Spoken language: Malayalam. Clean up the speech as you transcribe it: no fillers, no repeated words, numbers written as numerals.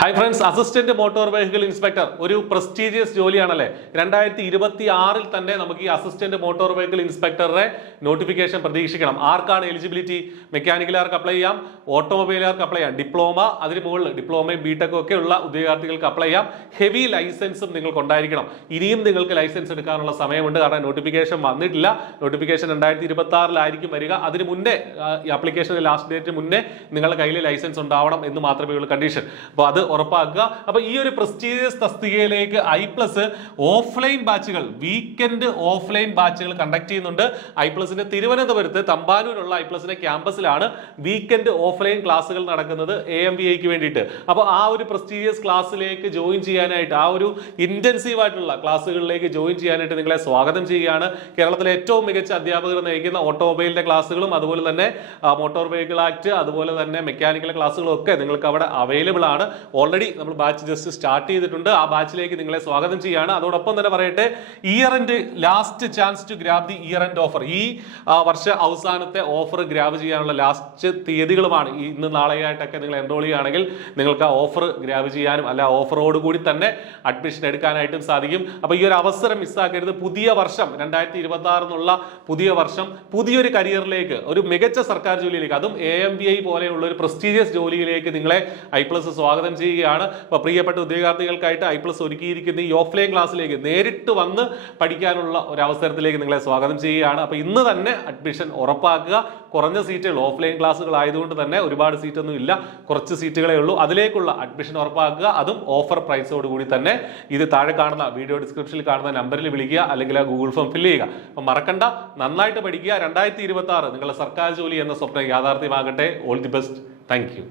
Hi friends, assistant motor vehicle inspector ഒരു പ്രസ്റ്റീജിയസ് ജോലിയാണല്ലേ. 2026 തന്നെ നമുക്ക് ഈ അസിസ്റ്റന്റ് മോട്ടോർ വെഹിക്കിൾ ഇൻസ്പെക്ടറുടെ നോട്ടിഫിക്കേഷൻ പ്രതീക്ഷിക്കണം. ആർക്കാണ് എലിജിബിലിറ്റി? മെക്കാനിക്കലുകാർക്ക് അപ്ലൈ ചെയ്യാം, ഓട്ടോമൊബൈലുകാർക്ക് അപ്ലൈ ചെയ്യാം, ഡിപ്ലോമ, അതിന് മുകളിൽ ഡിപ്ലോമയും ബിടെക്കും ഒക്കെ ഉള്ള ഉദ്യോഗാർത്ഥികൾക്ക് അപ്ലൈ ചെയ്യാം. ഹെവി ലൈസൻസും നിങ്ങൾക്ക് ഉണ്ടായിരിക്കണം. ഇനിയും നിങ്ങൾക്ക് ലൈസൻസ് എടുക്കാനുള്ള സമയമുണ്ട്, കാരണം നോട്ടിഫിക്കേഷൻ വന്നിട്ടില്ല. നോട്ടിഫിക്കേഷൻ 2026 വരിക. അതിന് മുന്നേ ആപ്ലിക്കേഷൻ ലാസ്റ്റ് ഡേറ്റ് മുന്നേ നിങ്ങളുടെ കയ്യിൽ ലൈസൻസ് ഉണ്ടാവണം എന്ന് മാത്രമേ ഉള്ളൂ കണ്ടീഷൻ. അപ്പോൾ അത് ഉറപ്പാക്കുക. അപ്പൊ ഈ ഒരു പ്രസ്റ്റീജിയസ് തസ്തികയിലേക്ക് I+ ഓഫ്ലൈൻ ബാച്ചുകൾ, വീക്കെൻഡ് ഓഫ്ലൈൻ ബാച്ചുകൾ കണ്ടക്ട് ചെയ്യുന്നുണ്ട്. I+ന്റെ തിരുവനന്തപുരത്ത് തമ്പാനൂരുള്ള I+ന്റെ ക്യാമ്പസിലാണ് വീക്കെൻഡ് ഓഫ്ലൈൻ ക്ലാസ്സുകൾ നടക്കുന്നത് AMVAക്ക് വേണ്ടിയിട്ട്. അപ്പോൾ ആ ഒരു പ്രസ്റ്റീജിയസ് ക്ലാസ്സിലേക്ക് ജോയിൻ ചെയ്യാനായിട്ട്, ആ ഒരു ഇന്റൻസീവ് ആയിട്ടുള്ള ക്ലാസ്സുകളിലേക്ക് ജോയിൻ ചെയ്യാനായിട്ട് നിങ്ങളെ സ്വാഗതം ചെയ്യുകയാണ്. കേരളത്തിലെ ഏറ്റവും മികച്ച അധ്യാപകർ നയിക്കുന്ന ഓട്ടോമൊബൈലിന്റെ ക്ലാസ്സുകളും അതുപോലെ തന്നെ മോട്ടോർ വെഹിക്കിൾ ആക്ട്, അതുപോലെ തന്നെ മെക്കാനിക്കൽ ക്ലാസ്സുകളും ഒക്കെ നിങ്ങൾക്ക് അവിടെ അവൈലബിൾ ആണ്. ഓൾറെഡി നമ്മൾ ബാച്ച് ജസ്റ്റ് സ്റ്റാർട്ട് ചെയ്തിട്ടുണ്ട്. ആ ബാച്ചിലേക്ക് നിങ്ങളെ സ്വാഗതം ചെയ്യുകയാണ്. അതോടൊപ്പം തന്നെ പറയട്ടെ, year end last chance to grab the year end offer. ഈ വർഷ അവസാനത്തെ ഓഫർ ഗ്രാബ് ചെയ്യാനുള്ള ലാസ്റ്റ് തീയതികളുമാണ്. ഇന്ന് നാളെയായിട്ടൊക്കെ നിങ്ങൾ എൻറോൾ ചെയ്യുകയാണെങ്കിൽ നിങ്ങൾക്ക് ആ ഓഫർ ഗ്രാബ് ചെയ്യാനും അല്ല ഓഫറോട് കൂടി തന്നെ അഡ്മിഷൻ എടുക്കാനായിട്ടും സാധിക്കും. അപ്പോൾ ഈ ഒരു അവസരം മിസ്സാക്കരുത്. പുതിയ വർഷം 2026 എന്നുള്ള പുതിയ വർഷം പുതിയൊരു കരിയറിലേക്ക്, ഒരു മികച്ച സർക്കാർ ജോലിയിലേക്ക്, അതും AMVA പോലെയുള്ള ഒരു പ്രസ്റ്റീജിയസ് ജോലിയിലേക്ക് നിങ്ങളെ I+ സ്വാഗതം ചെയ്യുകയാണ്. അപ്പോൾ പ്രിയപ്പെട്ട ഉദ്യോഗാർത്ഥികൾക്കായിട്ട് I+ ഒരുക്കിയിരിക്കുന്ന ഈ ഓഫ്ലൈൻ ക്ലാസ്സിലേക്ക് നേരിട്ട് വന്ന് പഠിക്കാനുള്ള ഒരു അവസരത്തിലേക്ക് നിങ്ങളെ സ്വാഗതം ചെയ്യുകയാണ്. അപ്പോൾ ഇന്ന് തന്നെ അഡ്മിഷൻ ഉറപ്പാക്കുക. കുറഞ്ഞ സീറ്റുകൾ, ഓഫ്ലൈൻ ക്ലാസ്സുകൾ ആയതുകൊണ്ട് തന്നെ ഒരുപാട് സീറ്റൊന്നും ഇല്ല, കുറച്ച് സീറ്റുകളേ ഉള്ളൂ. അതിലേക്കുള്ള അഡ്മിഷൻ ഉറപ്പാക്കുക, അതും ഓഫർ പ്രൈസോട് കൂടി തന്നെ. ഇത് താഴെ കാണുന്ന വീഡിയോ ഡിസ്ക്രിപ്ഷനിൽ കാണുന്ന നമ്പറിൽ വിളിക്കുക, അല്ലെങ്കിൽ ആ ഗൂഗിൾ ഫോം ഫില്ല് ചെയ്യുക. അപ്പം മറക്കണ്ട, നന്നായിട്ട് പഠിക്കുക. 2026 നിങ്ങളുടെ സർക്കാർ ജോലി എന്ന സ്വപ്നം യാഥാർത്ഥ്യമാകട്ടെ. All the best. Thank U.